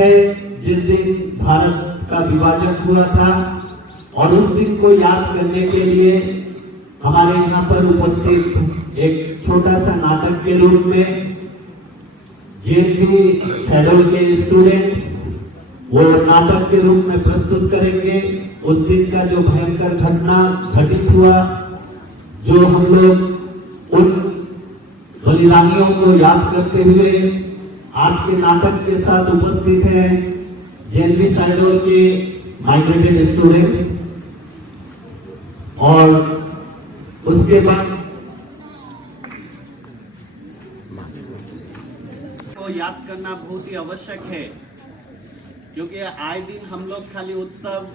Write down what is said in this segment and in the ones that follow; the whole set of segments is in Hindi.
है जिस दिन भारत का विभाजन हुआ था, और उस दिन को याद करने के लिए हमारे यहाँ पर उपस्थित एक छोटा सा नाटक के रूप में जेएनवी शैडोल के स्टूडेंट्स वो नाटक के रूप में प्रस्तुत करेंगे उस दिन का जो भयंकर घटना घटित हुआ, जो हम लोग उन बलिदानियों को याद करते हुए आज के नाटक के साथ उपस्थित हैं जेएनवी शैडोल के माइग्रेटेड स्टूडेंट्स। और उसके बाद को याद करना बहुत ही आवश्यक है, क्योंकि आए दिन हम लोग खाली उत्सव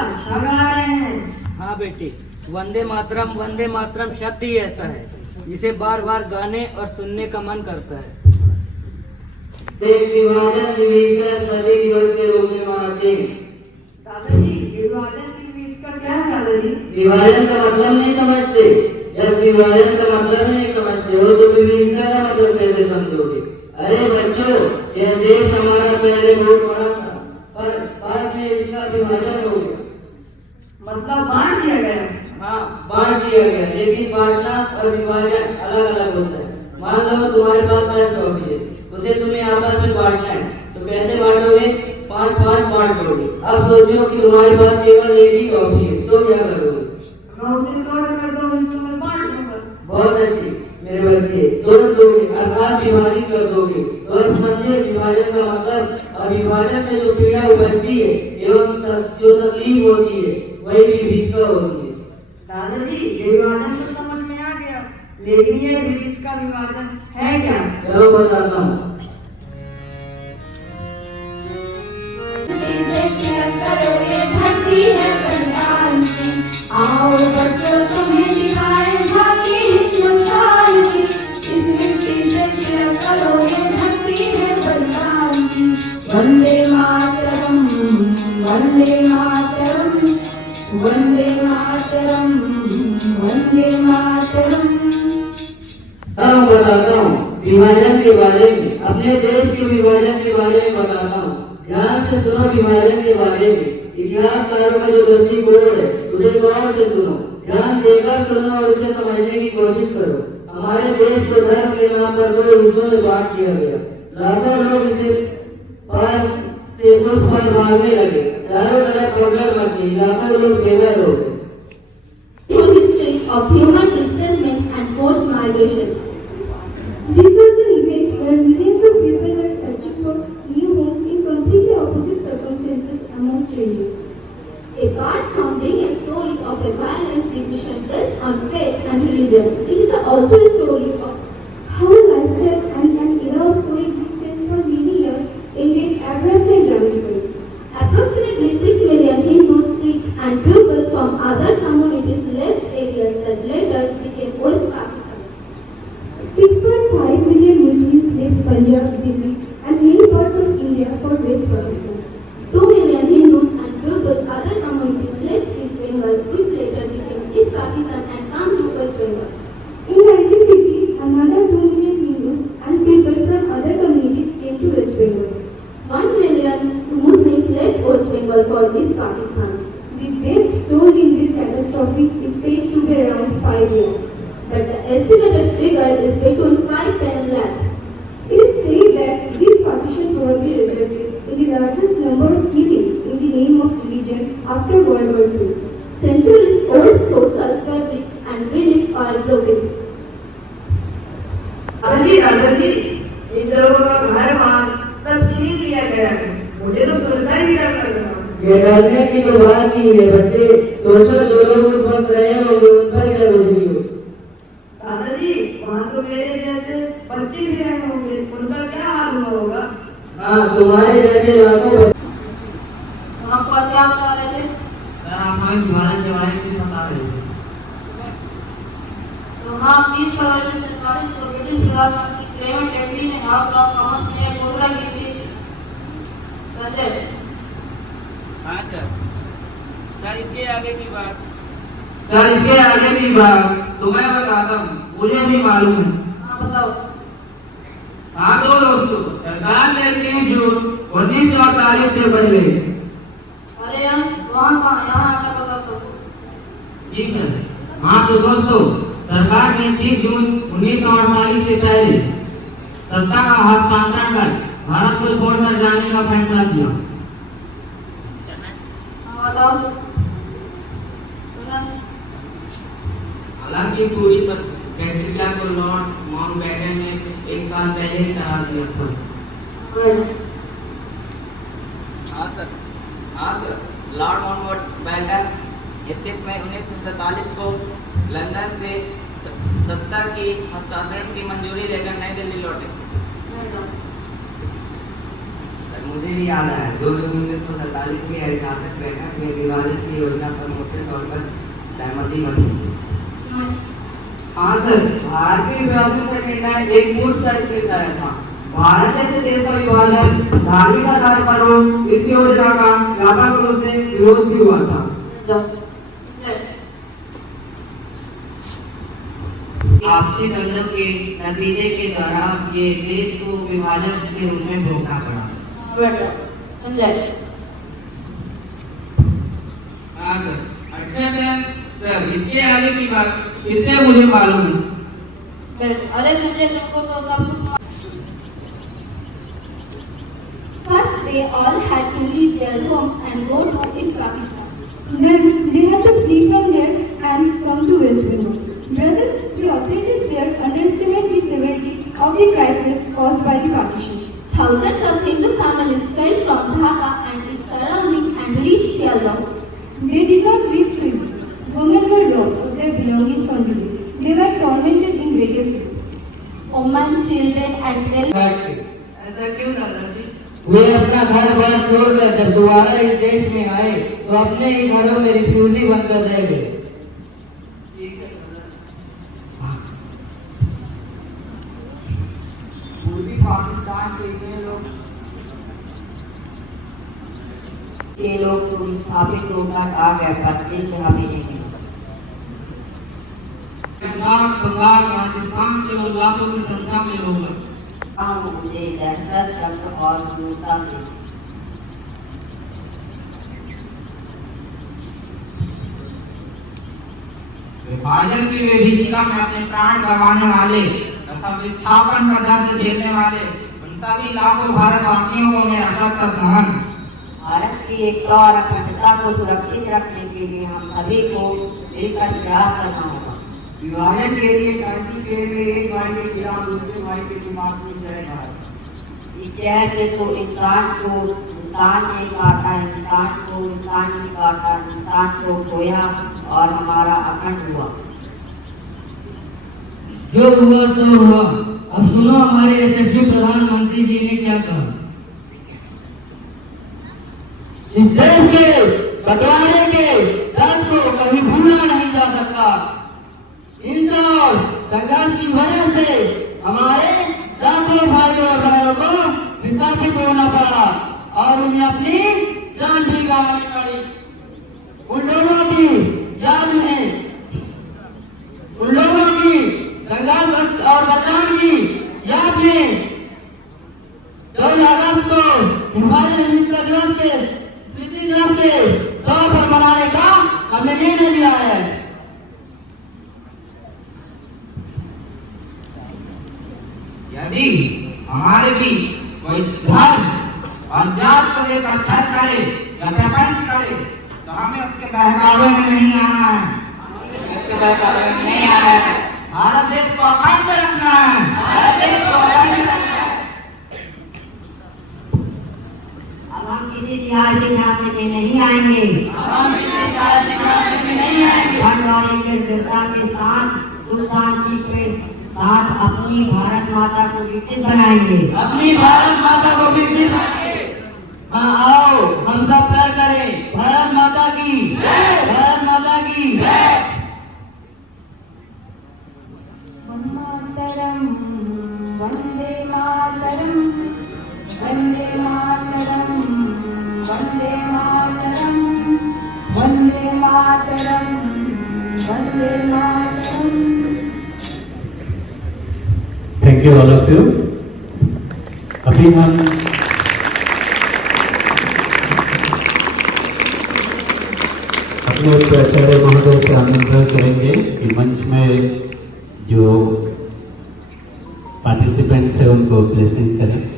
अच्छा गा रहे हैं। हाँ बेटे, वंदे मातरम शब्द ही ऐसा है जिसे बार बार गाने और सुनने का मन करता है। विभाजन दिवस सभी दिवस के रूप में मनाते हैं। दादाजी, विभाजन दिवस का क्या है दादाजी? विभाजन का मतलब नहीं समझते। जब विभाजन का मतलब नहीं समझते हो तो विविधता का मतलब कैसे समझोगे? अरे बच्चों, यह देश हमारा पहले बहुत बड़ा था, पर बाद में इसका विभाजन हो गया। मतलब बांट दिया गया? हाँ, बांट दिया गया, लेकिन बांटना और विभाजन अलग अलग होता है। मान लो तुम्हारे पास 10 ट्रॉफी है, उसे तुम्हें आपस में बांटना है, तो कैसे बांटोगे? 5-5 बांट लोगे। अब सोचो कि तुम्हारे पास केवल एक ही ट्रॉफी है, तो क्या करोगे? मैं उसे तोड़ कर 2 हिस्सों में बांट दूंगा। बहुत अच्छी मेरे बच्चे, तोड़ दोगे अर्थात विभाजित कर दोगे। और समझिए, विभाजन का मतलब अविभाजन से जो पीड़ा उपजती है एवं जो तकलीफ होती है वही विभीषिका होती है। दादाजी, ये विभाजन तो समझ में आ गया, लेकिन ये ब्रिटिश का विभाजन है क्या? चलो बताता हूँ। आओ बच्चों, तुम्हें दिखाएं झांकी हिंदुस्तान की। इस मिट्टी से शेयर करो ये धरती है बलिदान की। वंदे मातरम, वंदे मातरम, वंदे मातरम, वंदे मातरम। अब बताता हूँ विभाजन के बारे में, अपने देश के विभाजन के बारे में बताता हूँ। ध्यान से सुनो विभाजन के बारे में। इतिहासकारों का जो दृष्टिकोण है उसे गौर से सुनो, ध्यान देकर सुनो और उसे समझने की कोशिश करो। हमारे देश को धर्म के नाम पर 2 हिस्सों में बांट दिया गया। लाखों लोग इसे पास से उस पर भागने लगे, चारों तरफ पकड़ मच गई, लाखों लोग बेघर हो गए। History of human displacement and forced migration. This was an event where millions of people were searching for new homes in completely opposite circumstances among strangers. Apart from being a story of a violent division based on faith and religion, it is also a story of How a lifestyle and an era of coexistence for many years ended abruptly and dramatically. approximately 6 million Hindus, Sikhs, and people from other communities left areas that later became West Pakistan. 6.5 million Muslims left Punjab, Delhi, and many parts of India for West Pakistan. 2 million Hindus and people other communities left East Bengal, which later became East Pakistan and come to West Bengal. In 1950, another 2 million Hindus and people from other communities came to West Bengal. 1 million Muslims left West Bengal for East Pakistan. The death toll in this catastrophe is said to be around 5 lakh. But the estimated figure is between 5-10 lakh. It is said that this partition probably resulted in the largest number of killings in the name of religion after World War II. Centuries old social fabric and village are broken. दादाजी, इन लोगों का घर बार सब छीन लिया गया है। मुझे तो सुनकर ही डर लग रहा है। ये डरने की तो बात नहीं है बच्चे, सोचो जो लोग उस वक्त रहे होंगे उन पर क्या गुजरी हो। दादाजी वहाँ तो मेरे जैसे बच्चे भी रहे होंगे, उनका क्या हाल हुआ होगा? हाँ, तुम्हारे जैसे लाखों आपको क्या बता रहे थे? सर आप हमें विभाजन के बारे में बता रहे थे। तो हाँ, 30 फरवरी 1947 को ब्रिटिश प्रधानमंत्री क्लेमेंट एटली ने हाउस ऑफ कॉमन्स में एक घोषणा की थी। संजय, हाँ सर इसके आगे की बात तो मैं बताता हूँ, मुझे भी मालूम है। हाँ बताओ। हाँ तो दोस्तों, सरकार ने 30 जून 1948 से पहले अरे यार वहाँ कहाँ, यहाँ आकर बताओ तो। जी सर। हाँ तो दोस्तों, सरकार ने 30 जून 1948 से पहले सत्ता का हस्तांतरण कर भारत को छोड़कर जाने का फैसला किया। हाँ बताओ। हालांकि पूरी प्रक्रिया को लॉर्ड माउंटबेटन ने 1 साल पहले ही करा दिया था। हाँ सर लॉर्ड माउंटबेटन 31 मई 1947 को लंदन से सत्ता की हस्तांतरण की मंजूरी लेकर नई दिल्ली लौटे। मुझे भी याद है 2 जून 1947 की ऐतिहासिक बैठक में विभाजन की योजना पर मोटे तौर पर सहमति बनी। हाँ सर, भारत के विभाजन का निर्णय एक मूल शर्त के तहत था। भारत जैसे देश का विभाजन धार्मिक आधार पर हो, इस योजना का व्यापक रूप से विरोध भी हुआ था। आपसी द्वंद्व के नतीजे के द्वारा ये देश को विभाजन के रूप में भोगना पड़ा। संजय, हाँ सर। सर इसके आगे की बात इससे मुझे मालूम है। अरे संजय तुमको तो सब कुछ। First, they all had to leave their homes and go to East Pakistan. Then they had to flee from there and come to West Bengal. Brother, the authorities there underestimate the severity of the crisis caused by the partition. Thousands of Hindu families fled from Dhaka and its surrounding and reached Sialkot. They did not reach so easily. Women were robbed of their belongings on the way. They were tormented in various ways. Women, children and elders. ऐसा क्यों दादाजी? वे अपना घर बार छोड़कर जब दोबारा इस देश में आए तो अपने ही घरों में रिफ्यूजी बनकर रह गए। पूर्वी पाकिस्तान से ये लोग तो विस्थापित होकर आ गए, पर देश में अभी नहीं। बंगाल राजस्थान के लोग लाखों की संख्या में लोग मुझे दहशत रक्त और क्रूरता से विभाजन की विभीषिका में अपने प्राण गंवाने वाले तथा विस्थापन का दर्द झेलने वाले उन सभी लाखों भारतवासियों को मेरा सख्त नमन। भारत की एकता और अखंडता को सुरक्षित रखने के लिए हम सभी को मिलकर प्रयास करना होगा। विभाजन के लिए शांति के में एक भाई के खिलाफ दूसरे भाई के दिमाग में जय भारत। इस जहर से तो इंसान को इंसान ने काटा, इंसान को इंसान ने काटा, इंसान को खोया और हमारा अखंड हुआ। जो हुआ सो हुआ। अब सुनो हमारे यशस्वी प्रधानमंत्री जी ने क्या कहा। इस देश के बंटवारे के दर्द को कभी भूला नहीं जा सकता। इंदौर संघर्ष की वजह से हमारे लाखों भाइयों और बहनों को विस्थापित होना पड़ा और उन्हें अपनी जान भी गंवानी पड़ी। उन लोगों की याद में, उन लोगों की संघर्ष और बचाव की याद में 2 अगस्त को विभाजन हिंसा दिवस के स्मृति दिवस के तौर पर मनाने का हमने निर्णय लिया है। यदि हमारे भी कोई धर्म और जात को लेकर छल करे या प्रपंच करे तो हमें उसके बहकावे में नहीं आना है। भारत देश को अखंड रखना है। अब हम किसी सियासी झांसे में नहीं आएंगे। फंड और एकजुटता के साथ सुख शांति के साथ अपनी भारत माता को विकसित बनाएंगे। अपनी भारत माता को विकसित बनाएंगे। हाँ, आओ हम सब प्यार करें। भारत माता की जय, भारत माता की जय। मातरम वंदे मातरम, वंदे मातरम, वंदे मातरम, वंदे मातरम, वंदे मातरम। Thank you all of you. अभी हम अपने प्राचार्य महोदय से आमंत्रण करेंगे कि मंच में जो पार्टिसिपेंट्स है उनको ब्लेसिंग करें।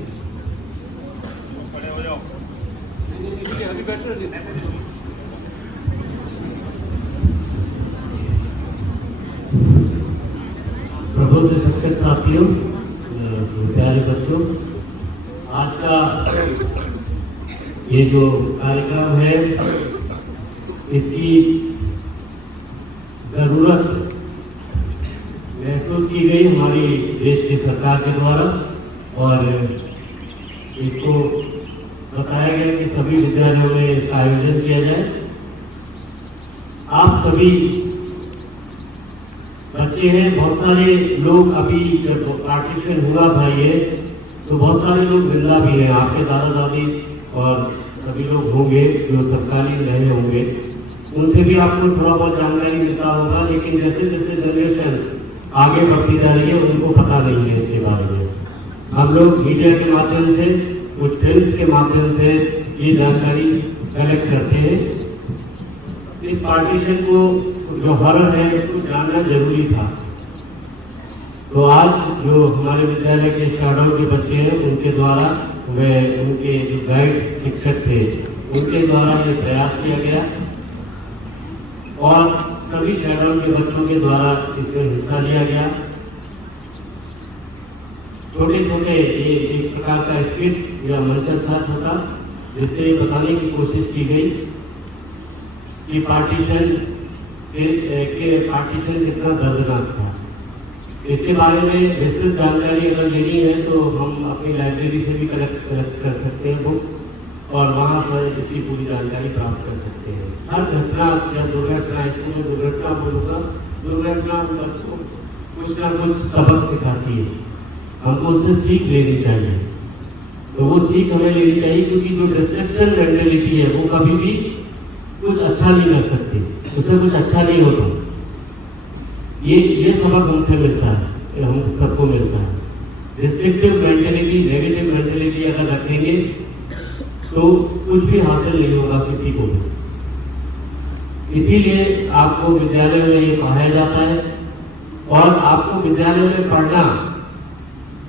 प्रबुद्ध शिक्षक साथियों, प्यारे बच्चों, आज का ये जो कार्यक्रम है इसकी जरूरत महसूस की गई हमारी देश की सरकार के द्वारा और इसको बताया गया कि सभी विद्यालयों में इसका आयोजन किया जाए। आप सभी बच्चे हैं, बहुत सारे लोग अभी जब पार्टीशन हुआ था ये तो बहुत सारे लोग जिंदा भी हैं, आपके दादा दादी और सभी लोग होंगे जो सरकारी रहे होंगे, उनसे भी आपको थोड़ा बहुत जानकारी मिलता होगा। लेकिन जैसे जैसे जनरेशन आगे बढ़ती जा रही है उनको पता नहीं है इसके बारे में। हम लोग मीडिया के माध्यम से, कुछ फिल्म्स के माध्यम से ये जानकारी कलेक्ट करते हैं। इस पार्टीशन को जो हॉरर है उसको जानना जरूरी था। तो आज जो हमारे विद्यालय के शैडो के बच्चे हैं उनके द्वारा, वह उनके जो गाइड शिक्षक थे उनके द्वारा ये प्रयास किया गया और सभी शहरों के बच्चों के द्वारा इसमें हिस्सा लिया गया। छोटे छोटे ये एक प्रकार का स्किट या मंचन था छोटा, जिससे बताने की कोशिश की गई कि पार्टीशन कितना दर्दनाक था। इसके बारे में विस्तृत जानकारी अगर लेनी है तो हम अपनी लाइब्रेरी से भी कलेक्ट कर सकते हैं बुक्स और वहाँ से इसकी पूरी जानकारी प्राप्त कर सकते हैं। हर घटना या दुर्घटना, इसको मैं दुर्घटना बोलूँगा, दुर्घटना सबको कुछ ना कुछ सबक सिखाती है, हमको उससे सीख लेनी चाहिए। तो वो सीख हमें लेनी चाहिए क्योंकि जो डिस्ट्रक्शन मेंटेलिटी है वो कभी भी कुछ अच्छा नहीं कर सकती, उससे कुछ अच्छा नहीं होता। ये सबक हमसे मिलता है, हम सबको मिलता है। डिस्ट्रक्टिव मेंटेलिटी, नेगेटिव मेंटेलिटी अगर रखेंगे तो कुछ भी हासिल नहीं होगा किसी को भी। इसीलिए आपको विद्यालय में ये पढ़ाया जाता है और आपको विद्यालय में पढ़ना,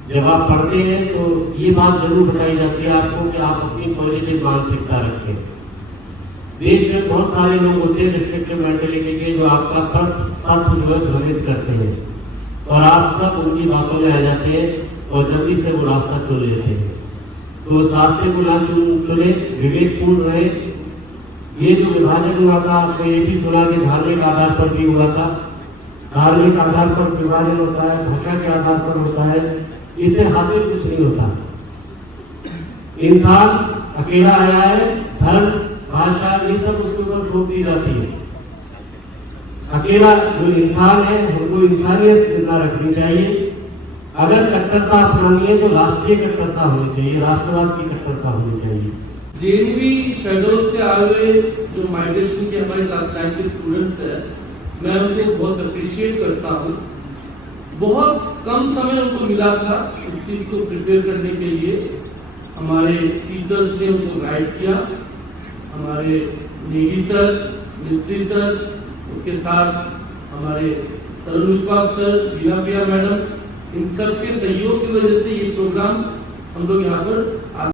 जब आप पढ़ते हैं तो ये बात जरूर बताई जाती है आपको कि आप अपनी पॉजिटिव मानसिकता रखें। देश में बहुत सारे लोग होते हैं डिस्ट्रक्टिव मेंटेलिटी के जो आपका पथ जो है भ्रमित करते हैं और आप सब उनकी बातों में आ जाते हैं और जल्दी से वो रास्ता चुन लेते हैं। तो उस रास्ते को ना चुने, विवेकपूर्ण रहे। ये जो विभाजन हुआ था आपने ये भी सुना कि धार्मिक आधार पर भी हुआ था। धार्मिक आधार पर विभाजन होता है, भाषा के आधार पर होता है, इससे हासिल कुछ नहीं होता। इंसान अकेला आया है, धर्म भाषा ये सब उसके ऊपर थोप दी जाती है। अकेला जो इंसान है हमको इंसानियत जिंदा रखनी चाहिए। अगर कट्टरता अपनानी है तो राष्ट्रीय कट्टरता होनी चाहिए, राष्ट्रवाद की कट्टरता होनी चाहिए। जेएनवी शेडोल से आए हुए जो माइग्रेशन के हमारे क्लास 9 के स्टूडेंट्स हैं, मैं उनको बहुत अप्रिशिएट करता हूँ। बहुत कम समय उनको मिला था इस चीज़ को प्रिपेयर करने के लिए। हमारे टीचर्स ने उनको गाइड किया, हमारे नेवी सर, मिस्ट्री सर, उसके साथ हमारे तरुण विश्वास सर, बीना प्रिया मैडम, इन सब के सहयोग की वजह से ये प्रोग्राम हम लोग यहाँ पर